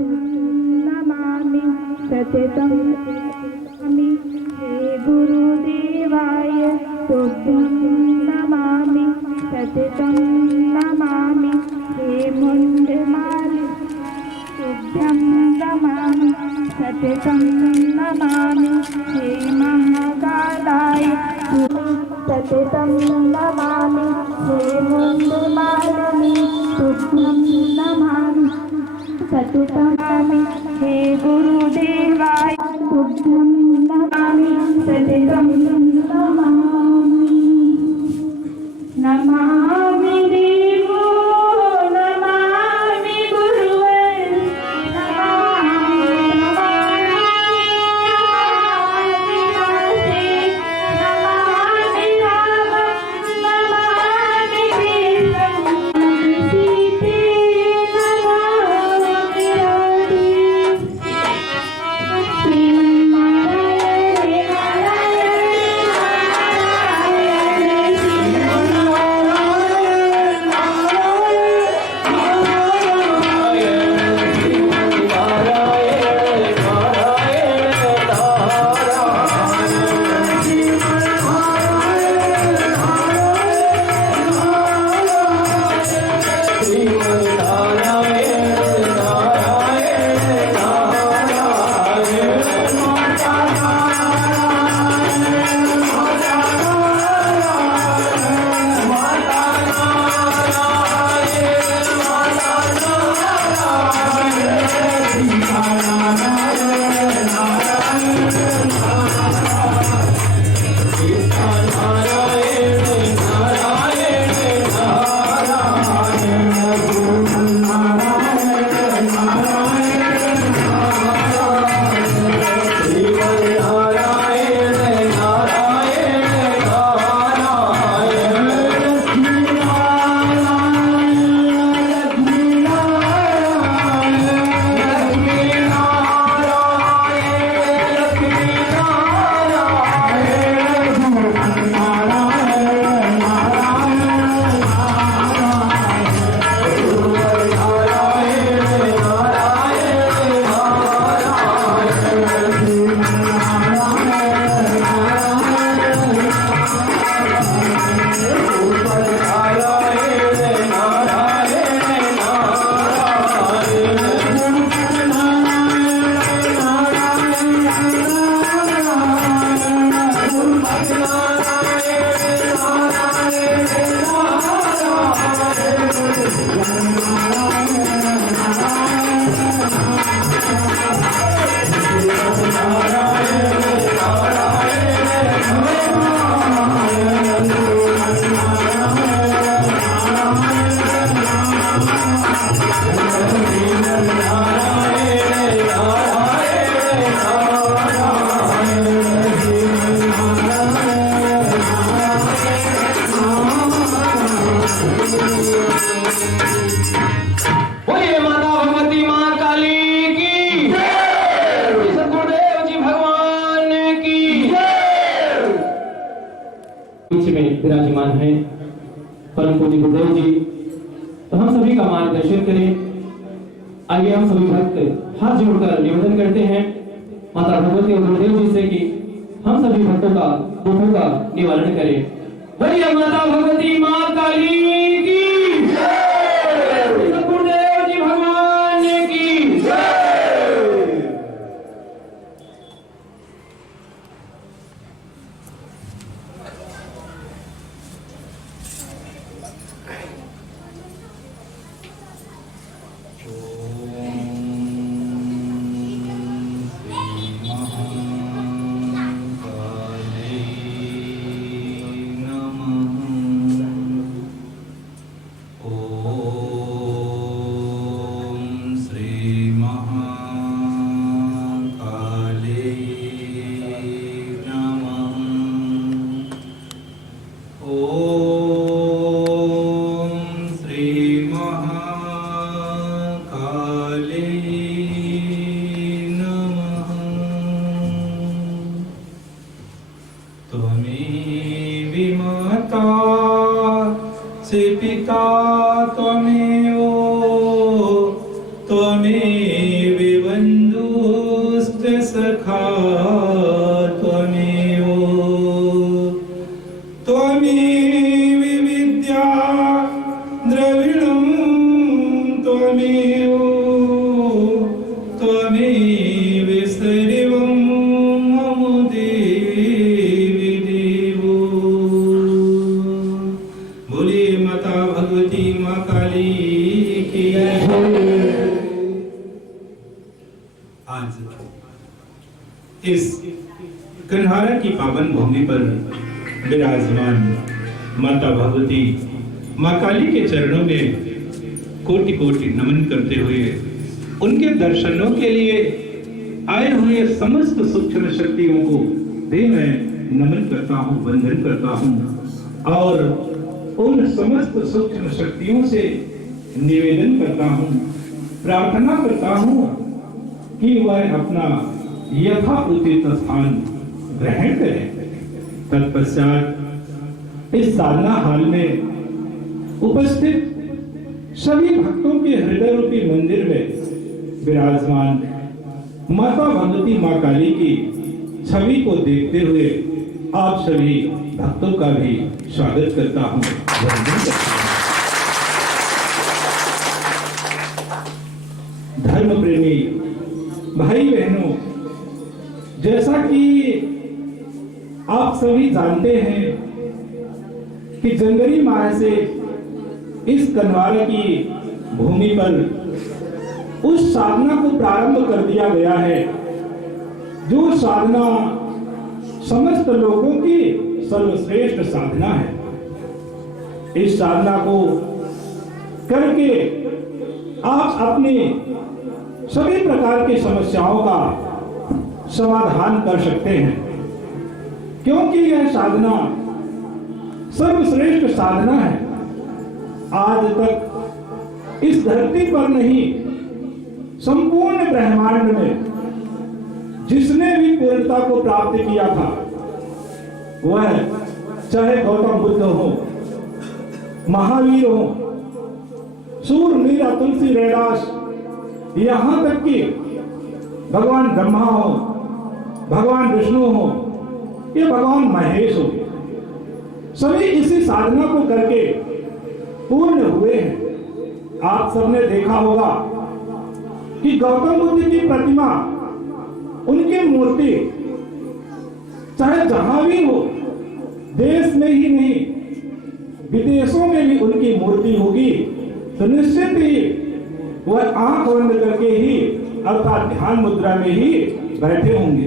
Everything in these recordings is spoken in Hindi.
नमामि सततं नमामि हे गुरुदेवाय तुभ्यं नमामि सततं नमामि हे मुण्डमालि तुभ्यं नमामि सततं नमामि हे महाकालाय सततं नमामि हे मुण्डमालिनि तुभ्यं नमामि सततं नमामि हे गुरुदेवाय तुभ्यं नमामि सततं नमामि नमामि देवो नमामि गुरुवे नमामि नमामि नमामि सीते नमामि बोलिए माता भगवती माँ काली की जय, सद्गुरुदेव जी भगवान की जय। पीछे में विराजमान है परम पूज्य गुरुदेव जी, तो हम सभी का मार्गदर्शन करें। आइए हम सभी भक्त हाथ जोड़कर निवेदन करते हैं माता भगवती और गुरुदेव जी से कि हम सभी भक्तों का दुखों का निवारण करें। बोलिए माता भगवती माँ काली की गुरुदेव जी भगवान की जय। से पिता त्वमेव त्वमेव आज इस कन्हारा की पावन भूमि पर विराजमान माता भगवती मां काली के चरणों में कोटि कोटि नमन करते हुए उनके दर्शनों के लिए आए हुए समस्त सूक्ष्म शक्तियों को भी मैं नमन करता हूँ, वंदन करता हूँ और उन समस्त सूक्ष्म शक्तियों से निवेदन करता हूँ, प्रार्थना करता हूँ कि वह अपना यथा उचित स्थान ग्रहण करें। तत्पश्चात इस साधना हाल में उपस्थित सभी भक्तों के हृदय रूपी मंदिर में विराजमान माता भगवती मां काली की छवि को देखते हुए आप सभी भक्तों का भी स्वागत करता हूं, वंदन करता हूं। धर्म प्रेमी भाई बहनों, जैसा कि आप सभी जानते हैं कि जनवरी माह से इस कन्हारा की भूमि पर उस साधना को प्रारंभ कर दिया गया है जो साधना समस्त लोगों की सर्वश्रेष्ठ साधना है। इस साधना को करके आप अपने सभी प्रकार की समस्याओं का समाधान कर सकते हैं, क्योंकि यह साधना सर्वश्रेष्ठ साधना है। आज तक इस धरती पर नहीं, संपूर्ण ब्रह्मांड में जिसने भी पूर्णता को प्राप्त किया था, वह चाहे गौतम बुद्ध हो, महावीर हो, सूर मीरा तुलसी रैदास, यहां तक कि भगवान ब्रह्मा हो, भगवान विष्णु हो, या भगवान महेश हो, सभी इसी साधना को करके पूर्ण हुए हैं। आप सबने देखा होगा कि गौतम बुद्ध की प्रतिमा, उनकी मूर्ति चाहे जहां भी हो, देश में ही नहीं विदेशों में भी उनकी मूर्ति होगी, तो निश्चित ही वह आंख बंद करके ही अर्थात ध्यान मुद्रा में ही बैठे होंगे।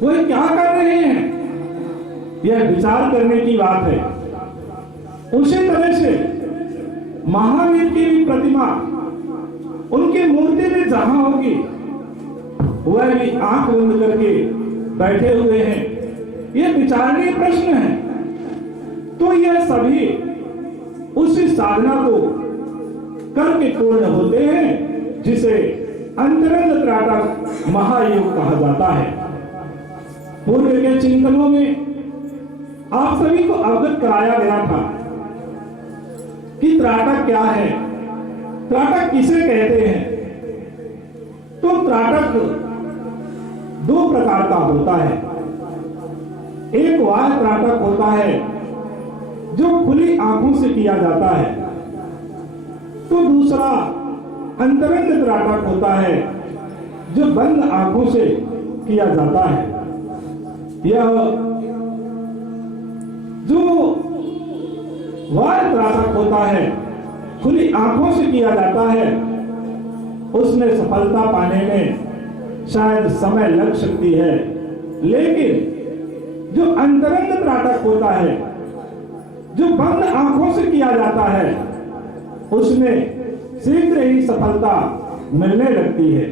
वह क्या कर रहे हैं, यह विचार करने की बात है। उसी तरह से महावीर की भी प्रतिमा, उनकी मूर्ति भी जहां होगी, वह भी आंख बंद करके बैठे हुए हैं। यह विचारणीय प्रश्न है। तो यह सभी उसी साधना को करके पूर्ण होते हैं, जिसे अंतरंग त्राटक महायोग कहा जाता है। पूर्व के चिंतनों में आप सभी को अवगत कराया गया था कि त्राटक क्या है, त्राटक किसे कहते हैं। तो त्राटक दो प्रकार का होता है। एक वह त्राटक होता है जो खुली आंखों से किया जाता है, तो दूसरा अंतरंग त्राटक होता है जो बंद आंखों से किया जाता है। यह जो वह त्राटक होता है, खुली आंखों से किया जाता है, उसमें सफलता पाने में शायद समय लग सकती है, लेकिन जो अंतरंग त्राटक होता है, जो बंद आंखों से किया जाता है, उसमें शीघ्र ही सफलता मिलने लगती है।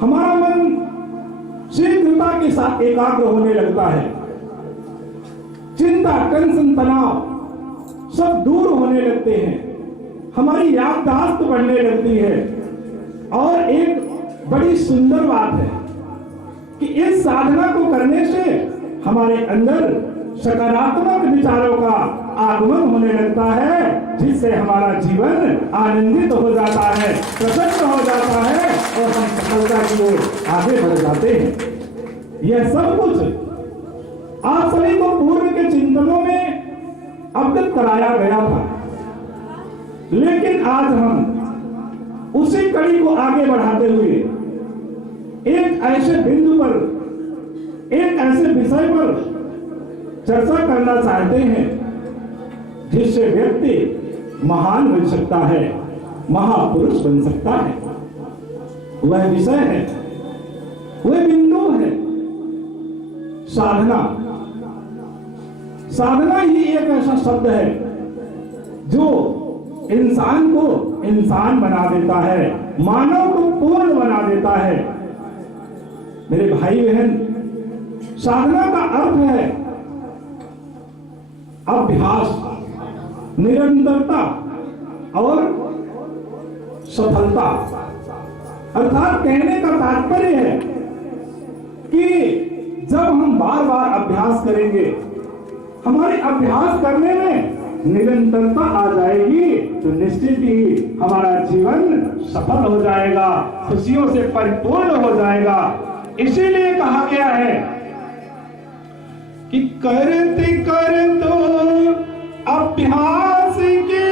हमारा मन शीघ्रता के साथ एकाग्र होने लगता है, चिंता, टेंशन, तनाव सब दूर होने लगते हैं, हमारी याददाश्त बढ़ने लगती है। और एक बड़ी सुंदर बात है कि इस साधना को करने से हमारे अंदर सकारात्मक विचारों का आगमन होने लगता है, जिससे हमारा जीवन आनंदित हो जाता है, प्रसन्न हो जाता है और हम सफलता की ओर आगे बढ़ जाते हैं। यह सब कुछ आप सभी को पूर्व के चिंतनों में अवगत कराया गया था, लेकिन आज हम उसी कड़ी को आगे बढ़ाते हुए एक ऐसे बिंदु पर, एक ऐसे विषय पर चर्चा करना चाहते हैं जिससे व्यक्ति महान बन सकता है, महापुरुष बन सकता है। वह विषय है वह बिंदु है साधना। साधना ही एक ऐसा शब्द है जो इंसान को इंसान बना देता है, मानव को पूर्ण बना देता है। मेरे भाई बहन, साधना का अर्थ है अभ्यास, निरंतरता और सफलता। अर्थात कहने का तात्पर्य है कि जब हम बार बार अभ्यास करेंगे, हमारे अभ्यास करने में निरंतरता आ जाएगी, तो निश्चित ही हमारा जीवन सफल हो जाएगा, खुशियों से परिपूर्ण हो जाएगा। इसीलिए कहा गया है कि करते कर तो अभ्यास के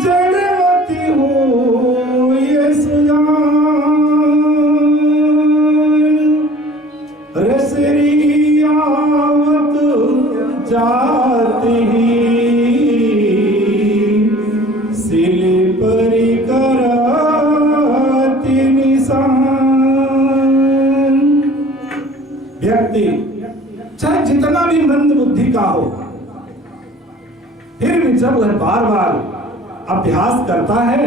जड़मती हो ये सुजान, रसरी आवत जाती सिल परी कराती निशान। व्यक्ति चाहे जितना भी मंद बुद्धि का हो, फिर भी जब वह बार बार अभ्यास करता है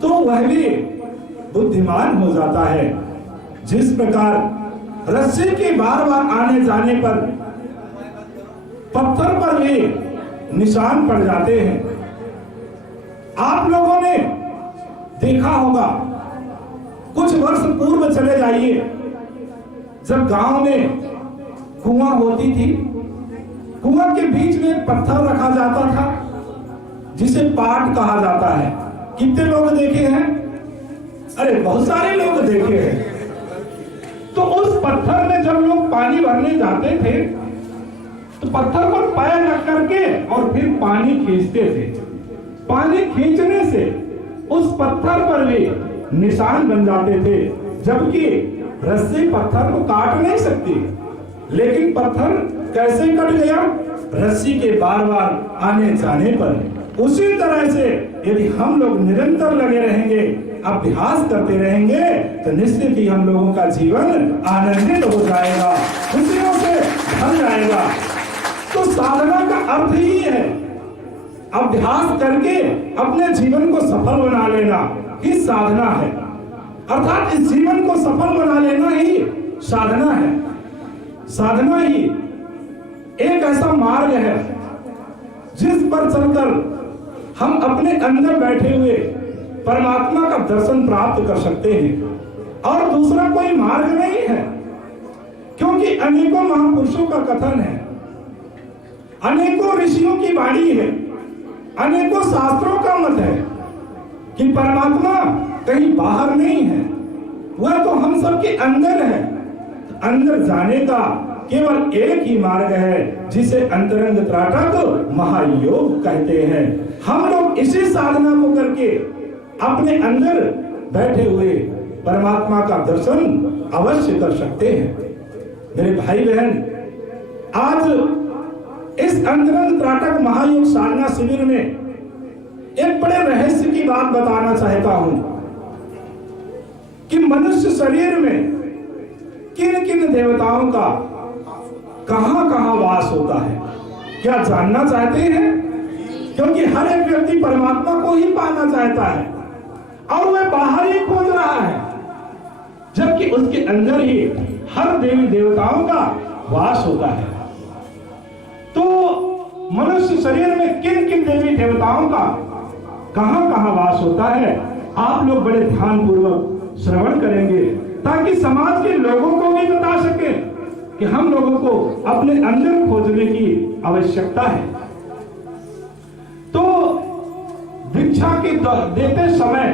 तो वह भी बुद्धिमान हो जाता है। जिस प्रकार रस्सी के बार बार आने जाने पर पत्थर पर भी निशान पड़ जाते हैं। आप लोगों ने देखा होगा, कुछ वर्ष पूर्व चले जाइए, जब गांव में कुआं होती थी, कुआं के बीच में एक पत्थर रखा जाता था जिसे पाट कहा जाता है। कितने लोग देखे हैं? अरे बहुत सारे लोग देखे हैं। तो उस पत्थर में जब लोग पानी भरने जाते थे तो पत्थर पर पैर रख करके और फिर पानी खींचते थे। पानी खींचने से उस पत्थर पर भी निशान बन जाते थे, जबकि रस्सी पत्थर को काट नहीं सकती। लेकिन पत्थर कैसे कट गया? रस्सी के बार बार आने जाने पर। उसी तरह से यदि हम लोग निरंतर लगे रहेंगे, अभ्यास करते रहेंगे, तो निश्चित ही हम लोगों का जीवन आनंदित हो जाएगा, खुशियों से भर जाएगा। तो साधना का अर्थ ही है अभ्यास करके अपने जीवन को सफल बना लेना ही साधना है। अर्थात इस जीवन को सफल बना लेना ही साधना है। साधना ही एक ऐसा मार्ग है जिस पर चलकर हम अपने अंदर बैठे हुए परमात्मा का दर्शन प्राप्त कर सकते हैं, और दूसरा कोई मार्ग नहीं है। क्योंकि अनेकों महापुरुषों का कथन है, अनेकों ऋषियों की वाणी है, अनेकों शास्त्रों का मत है कि परमात्मा कहीं बाहर नहीं है, वह तो हम सबके अंदर है। अंदर जाने का केवल एक ही मार्ग है जिसे अंतरंग त्राटक महायोग कहते हैं। हम लोग इसी साधना को करके अपने अंदर बैठे हुए परमात्मा का दर्शन अवश्य कर सकते हैं। मेरे भाई बहन, आज इस अंतरंग त्राटक महायोग साधना शिविर में एक बड़े रहस्य की बात बताना चाहता हूं कि मनुष्य शरीर में किन किन देवताओं का कहां कहां वास होता है। क्या जानना चाहते हैं? क्योंकि हर एक व्यक्ति परमात्मा को ही पाना चाहता है और वह बाहर ही खोज रहा है, जबकि उसके अंदर ही हर देवी देवताओं का वास होता है। तो मनुष्य शरीर में किन किन देवी देवताओं का कहां कहां वास होता है, आप लोग बड़े ध्यान पूर्वक श्रवण करेंगे ताकि समाज के लोगों को भी बता सके कि हम लोगों को अपने अंदर खोजने की आवश्यकता है। तो दीक्षा की देते समय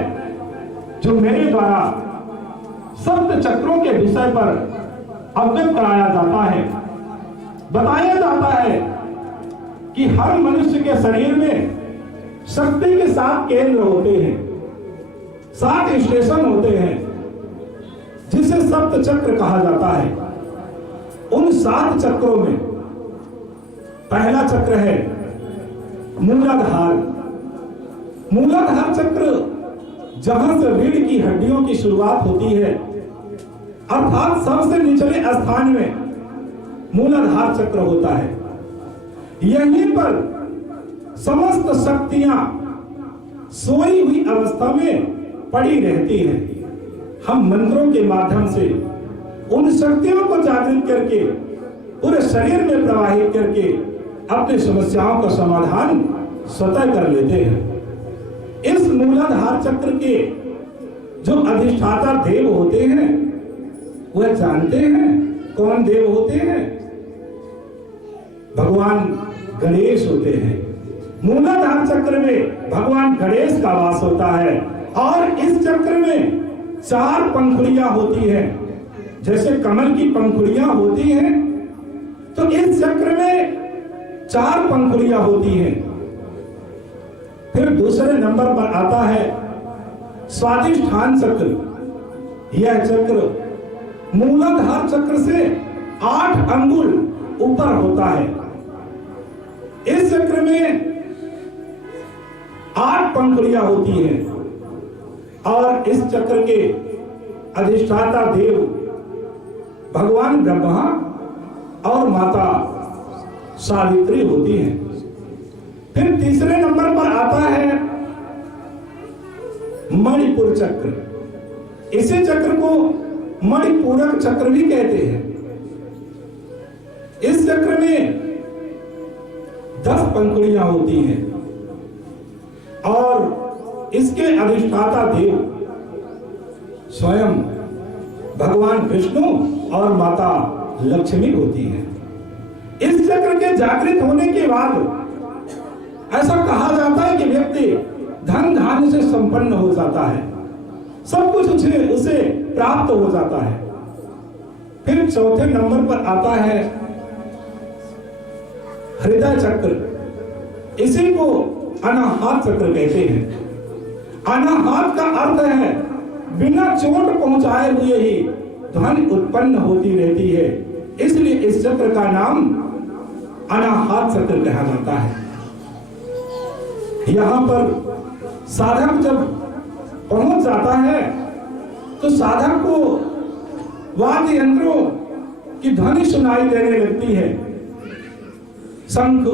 जो मेरे द्वारा सप्त चक्रों के विषय पर अवगत कराया जाता है, बताया जाता है कि हर मनुष्य के शरीर में शक्ति के 7 केंद्र होते हैं, 7 स्टेशन होते हैं जिसे सप्त चक्र कहा जाता है। उन 7 चक्रों में पहला चक्र है मूलाधार। मूलाधार चक्र जहां से रीढ़ की हड्डियों की शुरुआत होती है, अर्थात सबसे निचले स्थान में मूलाधार चक्र होता है। यहीं पर समस्त शक्तियां सोई हुई अवस्था में पड़ी रहती हैं। हम मंत्रों के माध्यम से उन शक्तियों को जागृत करके पूरे शरीर में प्रवाहित करके अपनी समस्याओं का समाधान स्वतः कर लेते हैं। इस मूलाधार चक्र के जो अधिष्ठाता देव होते हैं, वह जानते हैं कौन देव होते हैं? भगवान गणेश होते हैं। मूलाधार चक्र में भगवान गणेश का वास होता है और इस चक्र में 4 पंखुड़ियां होती हैं। जैसे कमल की पंखुड़ियां होती हैं, तो इस चक्र में 4 पंखुड़ियां होती हैं। फिर दूसरे नंबर पर आता है स्वादिष्ठान चक्र। यह चक्र मूलाधार चक्र से 8 अंगुल ऊपर होता है। इस चक्र में 8 पंखुड़ियां होती हैं और इस चक्र के अधिष्ठाता देव भगवान ब्रह्मा और माता सावित्री होती हैं। फिर तीसरे नंबर पर आता है मणिपुर चक्र। इसी चक्र को मणिपूरक चक्र भी कहते हैं। इस चक्र में 10 पंखुड़ियां होती हैं और इसके अधिष्ठाता देव स्वयं भगवान विष्णु और माता लक्ष्मी होती है। इस चक्र के जागृत होने के बाद ऐसा कहा जाता है कि व्यक्ति धन धान्य से संपन्न हो जाता है, सब कुछ उसे प्राप्त हो जाता है। फिर चौथे नंबर पर आता है हृदय चक्र। इसी को अनाहत चक्र कहते हैं। अनाहत का अर्थ है बिना चोट पहुंचाए हुए ही ध्वनि उत्पन्न होती रहती है, इसलिए इस चक्र का नाम अनाहत चक्र कहा जाता है। यहां पर साधक जब पहुंच जाता है तो साधक को वाद्य यंत्रों की ध्वनि सुनाई देने लगती है। शंख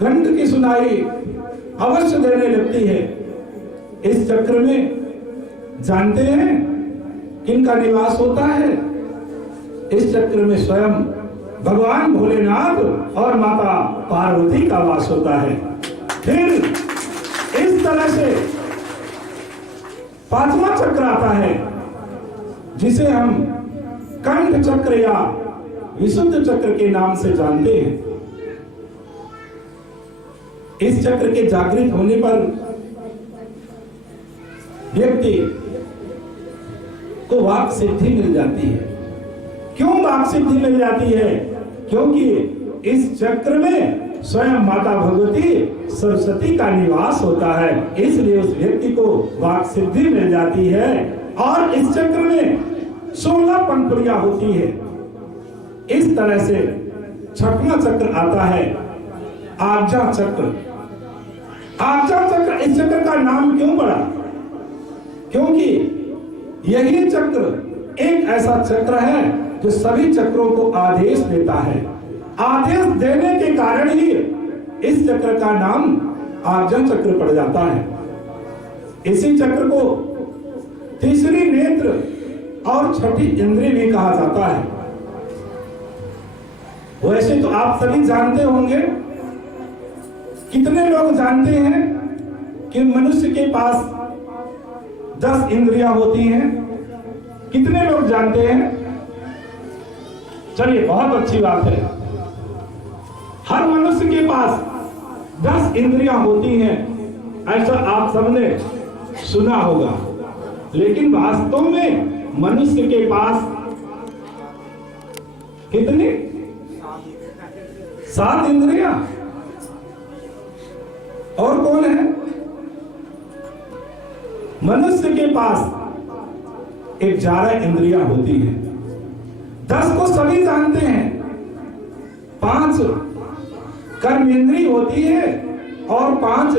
घंट की सुनाई अवश्य देने लगती है। इस चक्र में जानते हैं किनका निवास होता है? इस चक्र में स्वयं भगवान भोलेनाथ और माता पार्वती का वास होता है। फिर इस तरह से 5वां चक्र आता है जिसे हम कंठ चक्र या विशुद्ध चक्र के नाम से जानते हैं। इस चक्र के जागृत होने पर व्यक्ति को वाक सिद्धि मिल जाती है। क्यों वाक सिद्धि मिल जाती है? क्योंकि इस चक्र में स्वयं माता भगवती सरस्वती का निवास होता है, इसलिए उस व्यक्ति को वाक सिद्धि मिल जाती है। और इस चक्र में 16 पंखुड़ियां होती है। इस तरह से 6वां चक्र आता है आज्ञा चक्र। आज्ञा चक्र, इस चक्र का नाम क्यों पड़ा? क्योंकि यही चक्र एक ऐसा चक्र है जो सभी चक्रों को आदेश देता है। आदेश देने के कारण ही इस चक्र का नाम आज्ञा चक्र पड़ जाता है। इसी चक्र को तीसरी नेत्र और छठी इंद्रिय भी कहा जाता है। वैसे तो आप सभी जानते होंगे, कितने लोग जानते हैं कि मनुष्य के पास 10 इंद्रियां होती हैं? कितने लोग जानते हैं? चलिए, बहुत अच्छी बात है। हर मनुष्य के पास 10 इंद्रियां होती हैं, ऐसा आप सबने सुना होगा। लेकिन वास्तव में मनुष्य के पास कितनी? 7 इंद्रियां। और कौन है? मनुष्य के पास 11 इंद्रियां होती हैं। 10 को सभी जानते हैं। 5 कर्मेंद्रिय होती है और 5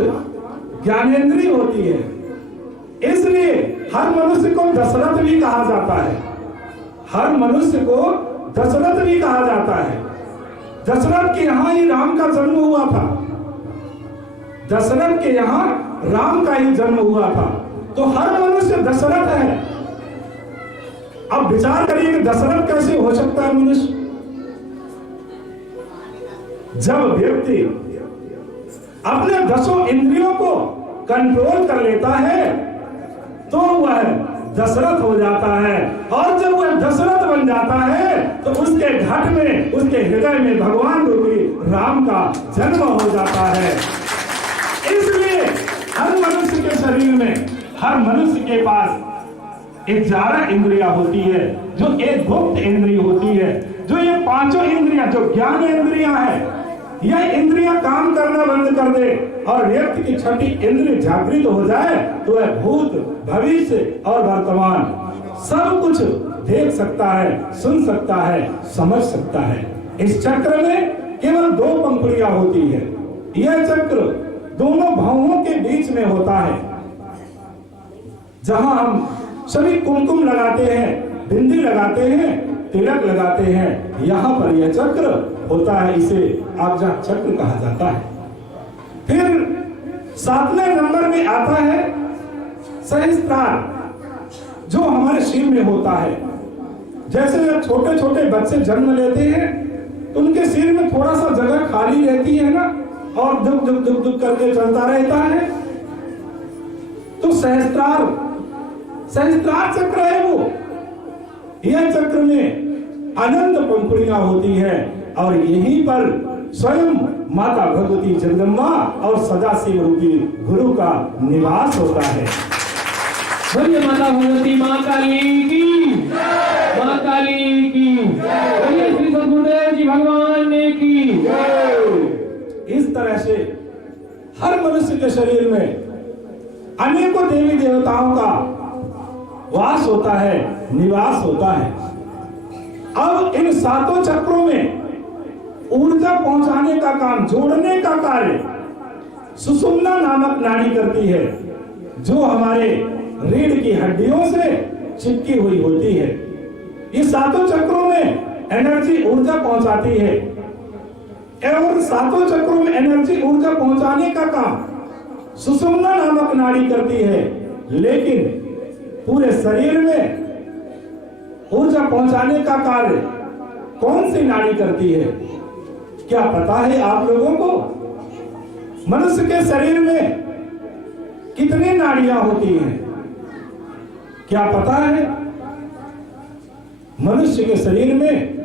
ज्ञानेंद्रिय होती है। इसलिए हर मनुष्य को दशरथ भी कहा जाता है। हर मनुष्य को दशरथ भी कहा जाता है। दशरथ के यहाँ ही राम का जन्म हुआ था। दशरथ के यहाँ राम का ही जन्म हुआ था। तो हर मनुष्य दशरथ है। अब विचार करिए कि दशरथ कैसे हो सकता है मनुष्य? जब व्यक्ति अपने 10 इंद्रियों को कंट्रोल कर लेता है तो वह दशरथ हो जाता है। और जब वह दशरथ बन जाता है तो उसके घट में, उसके हृदय में भगवान रूपी राम का जन्म हो जाता है। इसलिए हर मनुष्य के शरीर में, हर मनुष्य के पास 11 इंद्रियां होती है, जो एक गुप्त इंद्रिय होती है। जो ये 5 इंद्रियां, जो ज्ञान इंद्रियां है, यह इंद्रियां काम करना बंद कर दे और व्यक्ति की 6ठी इंद्रिय जागृत हो जाए तो वह भूत, भविष्य और वर्तमान सब कुछ देख सकता है, सुन सकता है, समझ सकता है। इस चक्र में केवल 2 पंखुड़ियां होती है। यह चक्र दोनों भावों के बीच में होता है। जहां हम सभी कुमकुम लगाते हैं, बिंदी लगाते हैं, तिलक लगाते हैं, यहाँ पर यह चक्र होता है। इसे आज्ञा चक्र कहा जाता है। फिर 7वें नंबर में आता है सहस्त्रार, जो हमारे सिर में होता है। जैसे जब छोटे छोटे बच्चे जन्म लेते हैं तो उनके सिर में थोड़ा सा जगह खाली रहती है ना, और दुख दुख दुख दुख करके चलता रहता है। तो सहस्त्रार चक्र है वो। यह चक्र में अनंत पंखुड़ियां होती है और यहीं पर स्वयं माता भगवती जगदम्बा और सदाशिव रूपी गुरु का निवास होता है। बोलिए माता भगवती माँ काली की, माँ काली की, बोलिए श्री सद्गुरुदेव जी भगवान की। इस तरह से हर मनुष्य के शरीर में अनेकों देवी देवताओं का वास होता है, निवास होता है। अब इन 7 चक्रों में ऊर्जा पहुंचाने का काम, जोड़ने का कार्य सुषुम्ना नामक नाड़ी करती है, जो हमारे रीढ़ की हड्डियों से चिपकी हुई होती है। ये 7 चक्रों में एनर्जी, ऊर्जा पहुंचाती है। और 7 चक्रों में एनर्जी, ऊर्जा पहुंचाने का काम सुषुम्ना नामक नाड़ी करती है। लेकिन पूरे शरीर में ऊर्जा पहुंचाने का कार्य कौन सी नाड़ी करती है? क्या पता है आप लोगों को? मनुष्य के शरीर में कितनी नाड़ियां होती हैं? क्या पता है? मनुष्य के शरीर में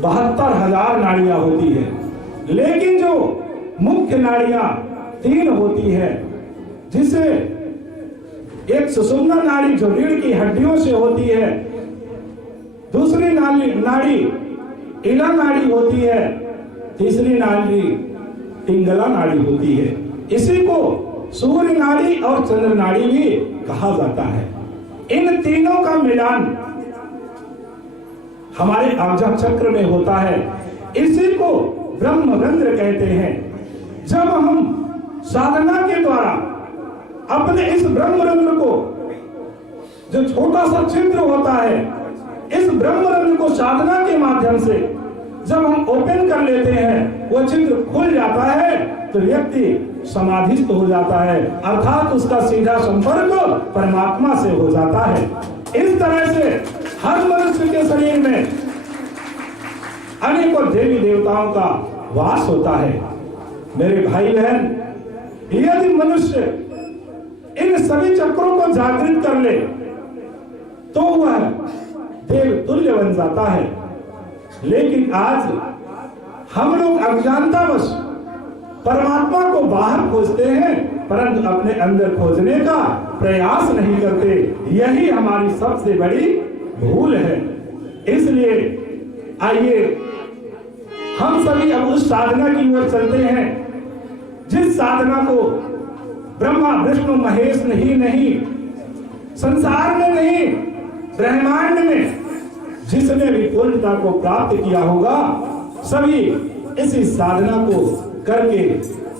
72,000 नाड़ियां होती है। लेकिन जो मुख्य नाड़ियां 3 होती है, जिसे एक सुषुम्ना नाड़ी जो रीढ़ की हड्डियों से होती है, दूसरी नाड़ी इला नाड़ी होती है, तीसरी नाड़ी पिंगला नाड़ी होती है। इसी को सूर्य नाड़ी और चंद्र नाड़ी भी कहा जाता है। इन तीनों का मिलान हमारे आज्ञा चक्र में होता है। इसी को ब्रह्मरंध्र कहते हैं। जब हम साधना के द्वारा अपने इस ब्रह्मरंध्र को, जो छोटा सा छिद्र होता है, इस ब्रह्मरंध्र को साधना के माध्यम से जब हम ओपन कर लेते हैं, वो छिद्र खुल जाता है तो व्यक्ति समाधिस्थ हो जाता है, अर्थात उसका सीधा संपर्क परमात्मा से हो जाता है। इस तरह से हर मनुष्य के शरीर में अनेकों देवी देवताओं का वास होता है। मेरे भाई बहन, यदि मनुष्य इन सभी चक्रों को जागृत कर ले तो वह देव तुल्य बन जाता है। लेकिन आज हम लोग अज्ञानतावश परमात्मा को बाहर खोजते हैं, परंतु अपने अंदर खोजने का प्रयास नहीं करते। यही हमारी सबसे बड़ी भूल है। इसलिए आइए हम सभी अब उस साधना की ओर चलते हैं, जिस साधना को ब्रह्मा विष्णु महेश नहीं संसार में नहीं, ब्रह्मांड में जिसने भी पूर्णता को प्राप्त किया होगा, सभी इसी साधना को करके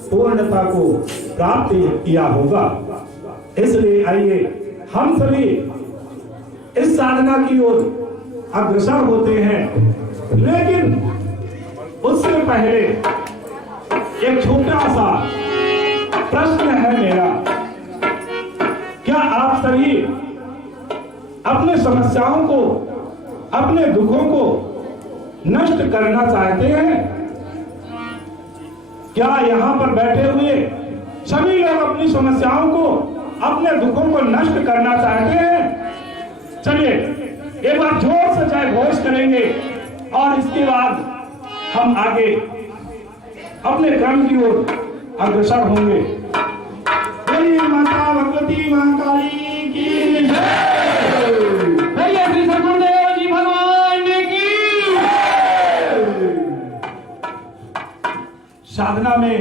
पूर्णता को प्राप्त किया होगा। इसलिए आइए हम सभी इस साधना की ओर अग्रसर होते हैं। लेकिन उससे पहले एक छोटा सा प्रश्न है मेरा। क्या आप सभी अपने समस्याओं को, अपने दुखों को नष्ट करना चाहते हैं? क्या यहाँ पर बैठे हुए सभी लोग अपनी समस्याओं को, अपने दुखों को नष्ट करना चाहते हैं? चलिए एक बार जोर से जय घोष करेंगे और इसके बाद हम आगे अपने क्रम की ओर अग्रसर होंगे। माता भगवती मां काली की जय। भैया श्री सद्गुरुदेव जी भगवान की साधना में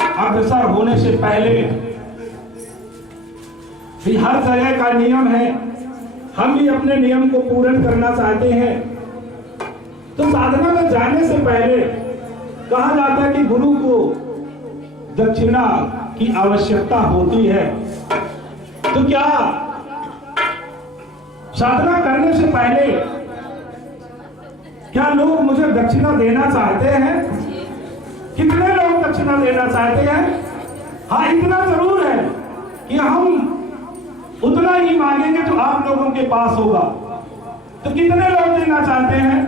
अग्रसर होने से पहले भी हर जगह का नियम है, हम भी अपने नियम को पूर्ण करना चाहते हैं। तो साधना में जाने से पहले कहा जाता है कि गुरु को दक्षिणा की आवश्यकता होती है। तो क्या साधना करने से पहले क्या लोग मुझे दक्षिणा देना चाहते हैं? कितने लोग दक्षिणा देना चाहते हैं? हाँ, इतना जरूर है कि हम उतना ही मांगेंगे जो आप लोगों के पास होगा। तो कितने लोग देना चाहते हैं?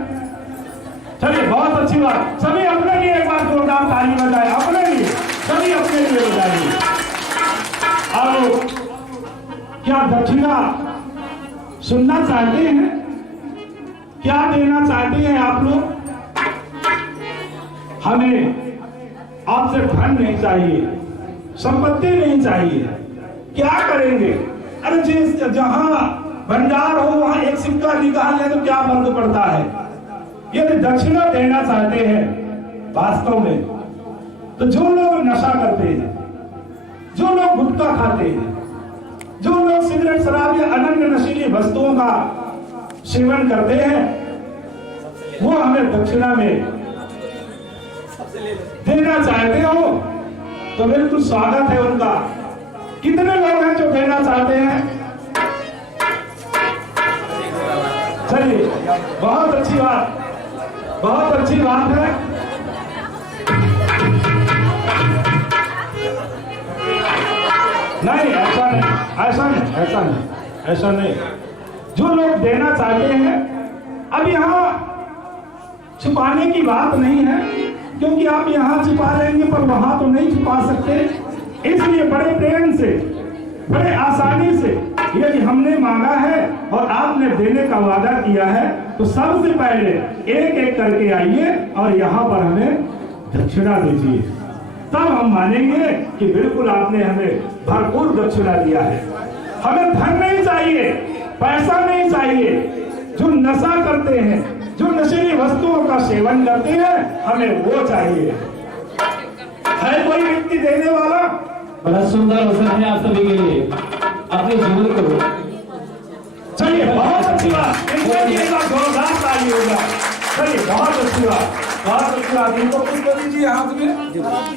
चलिए बहुत अच्छी बात। सभी अपने लिए एक बार जोरदार ताली बजाएं। अपने लिए, सभी अपने लिए बजाइए। अब क्या दक्षिणा सुनना चाहते हैं? क्या देना चाहते हैं आप लोग? हमें आपसे धन नहीं चाहिए, संपत्ति नहीं चाहिए। क्या करेंगे? अरे जिस जहां भंडार हो वहां एक सिक्का निकाल ले तो क्या फर्क पड़ता है? यदि दक्षिणा देना चाहते हैं वास्तव में, तो जो लोग नशा करते हैं, जो लोग गुटखा खाते हैं, जो लोग सिगरेट, शराब या अन्य नशीली वस्तुओं का सेवन करते हैं, वो हमें दक्षिणा में देना चाहते हो तो बिल्कुल स्वागत है उनका। कितने लोग हैं जो देना चाहते हैं? चलिए बहुत अच्छी बात, बहुत अच्छी बात है। नहीं, ऐसा नहीं, ऐसा नहीं, ऐसा नहीं, ऐसा नहीं। जो लोग देना चाहते हैं, अब यहाँ छुपाने की बात नहीं है, क्योंकि आप यहाँ छुपा लेंगे पर वहां तो नहीं छुपा सकते। इसलिए बड़े प्रेम से, बड़े आसानी से यदि हमने मांगा है और आपने देने का वादा किया है, तो सबसे पहले एक एक करके आइए और यहाँ पर हमें दक्षिणा दीजिए। तब हम मानेंगे कि बिल्कुल आपने हमें भरपूर दक्षिणा दिया है। हमें धन नहीं चाहिए, पैसा नहीं चाहिए। जो नशा करते हैं, जो नशीली वस्तुओं का सेवन करते हैं, हमें वो चाहिए। है कोई व्यक्ति देने वाला? बड़ा सुंदर अवसर है आप सभी के लिए, अपने जीवन को। चलिए बहुत अच्छी बात, इनके लिए जोरदार ताली होगा। चलिए बहुत अच्छी बात, बहुत अच्छी बात। इनको कुछ कर दीजिए हाथ में।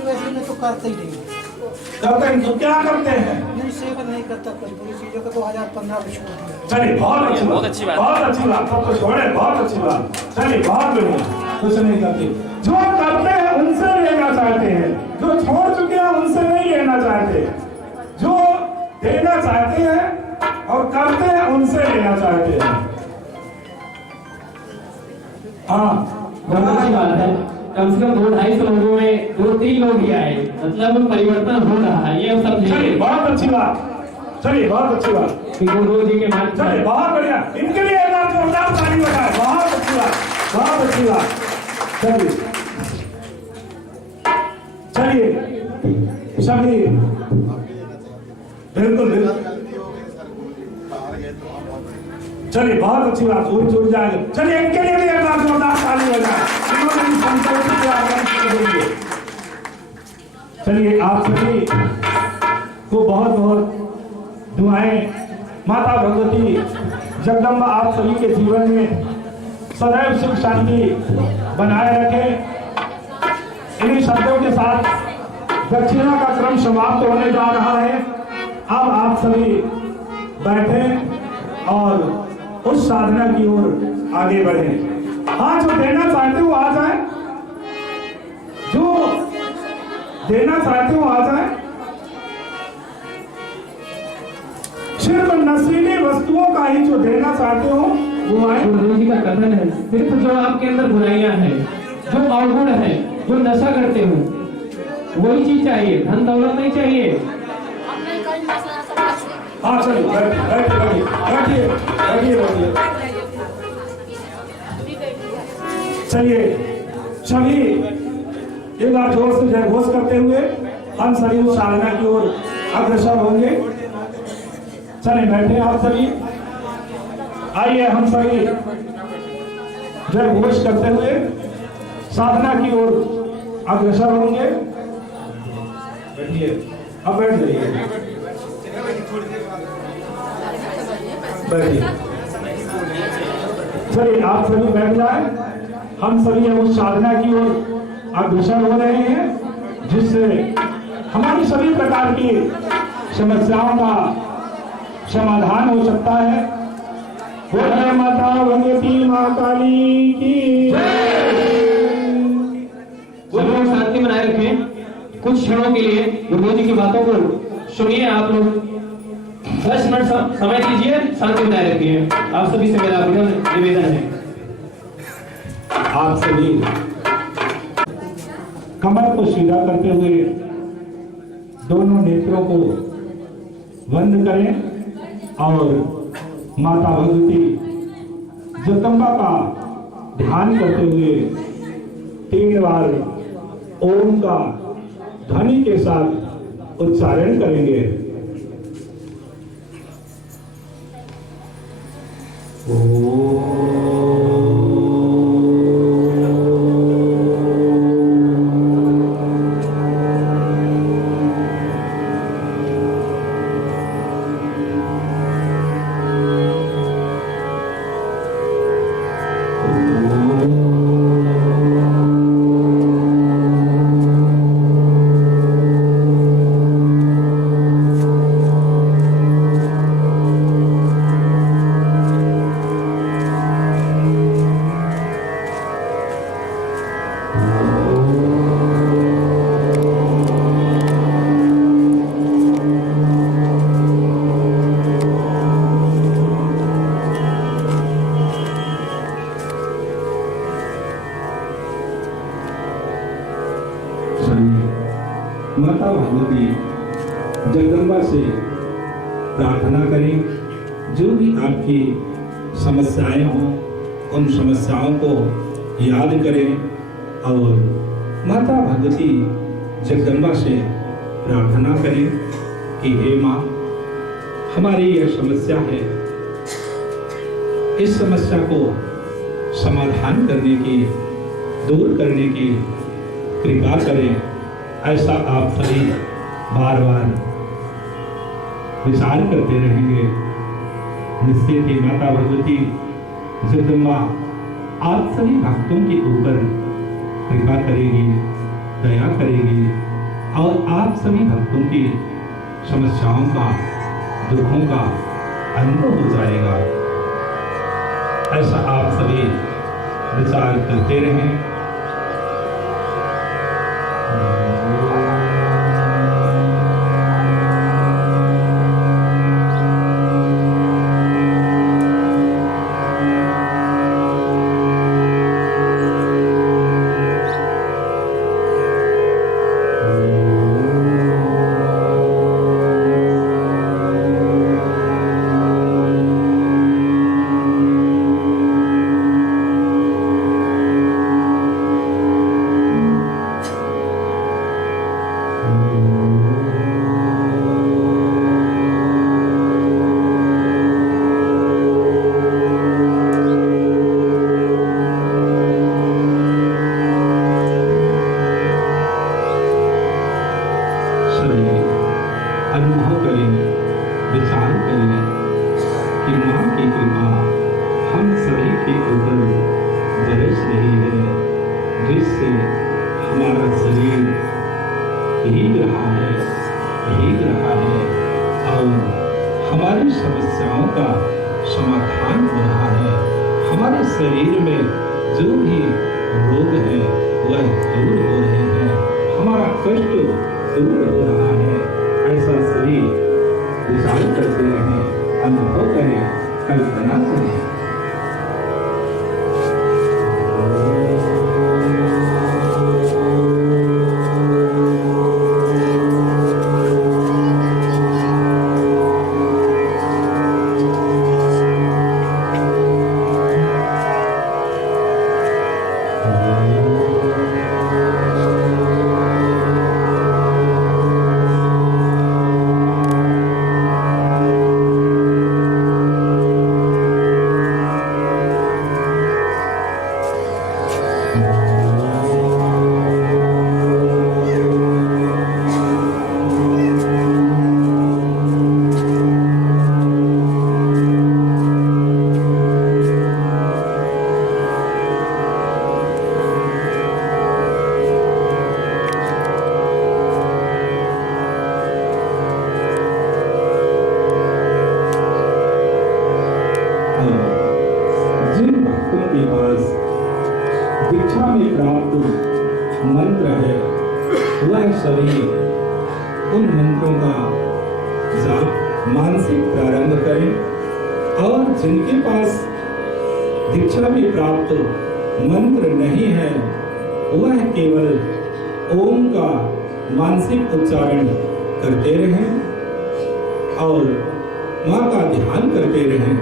वैसे में तो करते ही नहीं, करते हैं तो क्या करते हैं? नहीं सेवन नहीं करता कोई बुरी चीजों का। 2015 में छोड़ दिया। चलिए बहुत अच्छी बात, बहुत अच्छी बात। सबको छोड़े, बहुत अच्छी बात। चलिए बहुत बढ़िया, कुछ नहीं करते। जो करते हैं उनसे लेना चाहते हैं, जो छोड़ चुके हैं उनसे नहीं लेना चाहते। जो देना चाहते हैं और करते हैं उनसे लेना चाहते हैं। हाँ बहुत अच्छी बात है। कम से कम 200-250 लोगों में 2-3 लोग ही आए, मतलब परिवर्तन हो रहा है। ये अवसर चलिए बहुत अच्छी बात, चलिए बहुत अच्छी बात। गुरु जी के माध्यम चलिए से बहुत बढ़िया, इनके लिए एक बार जोरदार ताली बजाएं। बहुत अच्छी बात, बहुत अच्छी बात। चलिए चलिए सभी बिल्कुल चलिए बहुत अच्छी बात, जुड़ जाएंगे। चलिए इनके लिए भी एक बार जोरदार ताली बजाएं। इन्होंने इस संकल्प को आरंभ देंगे। चलिए आप सभी को बहुत बहुत दुआएं। माता भगवती जगदम्बा आप सभी के जीवन में सदैव सुख शांति बनाए रखे। इन्हीं शब्दों के साथ दक्षिणा का क्रम समाप्त होने जा रहा है। अब आप सभी बैठे और उस साधना की ओर आगे बढ़े। हाँ, जो देना चाहते हो आ जाए, जो देना चाहते हो आ जाए। सिर्फ नशीली वस्तुओं का ही जो देना चाहते हो वो आए। गुरुदेव जी का कथन है, सिर्फ जो आपके अंदर बुराइयां हैं, जो अवगुण है, जो नशा करते हो, वही चीज चाहिए, धन दौलत नहीं चाहिए। हाँ चलो, बैठिए। चलिए सभी एक बार जोर से जय घोष करते हुए हम सभी उस साधना की ओर अग्रसर होंगे। चले बैठे आप सभी, आइए हम सभी जय घोष करते हुए साधना की ओर अग्रसर होंगे। बैठिए, अब बैठ जाइए, बैठिए। चलिए आप सभी बैठ जाए। हम सभी उस साधना की ओर अग्रसर हो रहे हैं जिससे हमारी सभी प्रकार की समस्याओं का समाधान हो सकता है। बोले माता भगवती माँ काली की गुरुदेव शांति बनाए रखें। कुछ क्षणों के लिए गुरुदेव जी की बातों को सुनिए। आप लोग 10 मिनट समय दीजिए, शांति बनाए रखिए। आप सभी से मेरा निवेदन है। आप सभी कमर को सीधा करते हुए दोनों नेत्रों को बंद करें और माता भगवती जगदम्बा का ध्यान करते हुए 3 बार ओम का ध्वनि के साथ उच्चारण करेंगे। माता भगवती जगदम्बा से प्रार्थना करें, जो भी आपकी समस्याएं हों उन समस्याओं को याद करें और माता भगवती जगदम्बा से प्रार्थना करें कि हे माँ, हमारी यह समस्या है, इस समस्या को समाधान करने की, दूर करने की कृपा करें। ऐसा आप सभी बार बार विचार करते रहेंगे। निश्चित ही माता भगवती जगदम्बा आप सभी भक्तों के ऊपर कृपा करेगी, दया करेगी और आप सभी भक्तों की समस्याओं का, दुखों का अंत हो जाएगा। ऐसा आप सभी विचार करते रहें। जिससे हमारा शरीर भीग रहा है और हमारी समस्याओं का समाधान हो रहा है। हमारे शरीर में जो भी रोग है वह दूर हो रहे हैं, हमारा कष्ट दूर हो रहा है। ऐसा सभी विचार करते रहें, अनुभव करें, कल्पना करें। जिन भक्तों के पास दीक्षा में प्राप्त मंत्र है वह सभी उन मंत्रों का जाप मानसिक प्रारंभ करें, और जिनके पास दीक्षा में प्राप्त मंत्र नहीं है वह केवल ओम का मानसिक उच्चारण करते रहें और माँ का ध्यान करते रहें।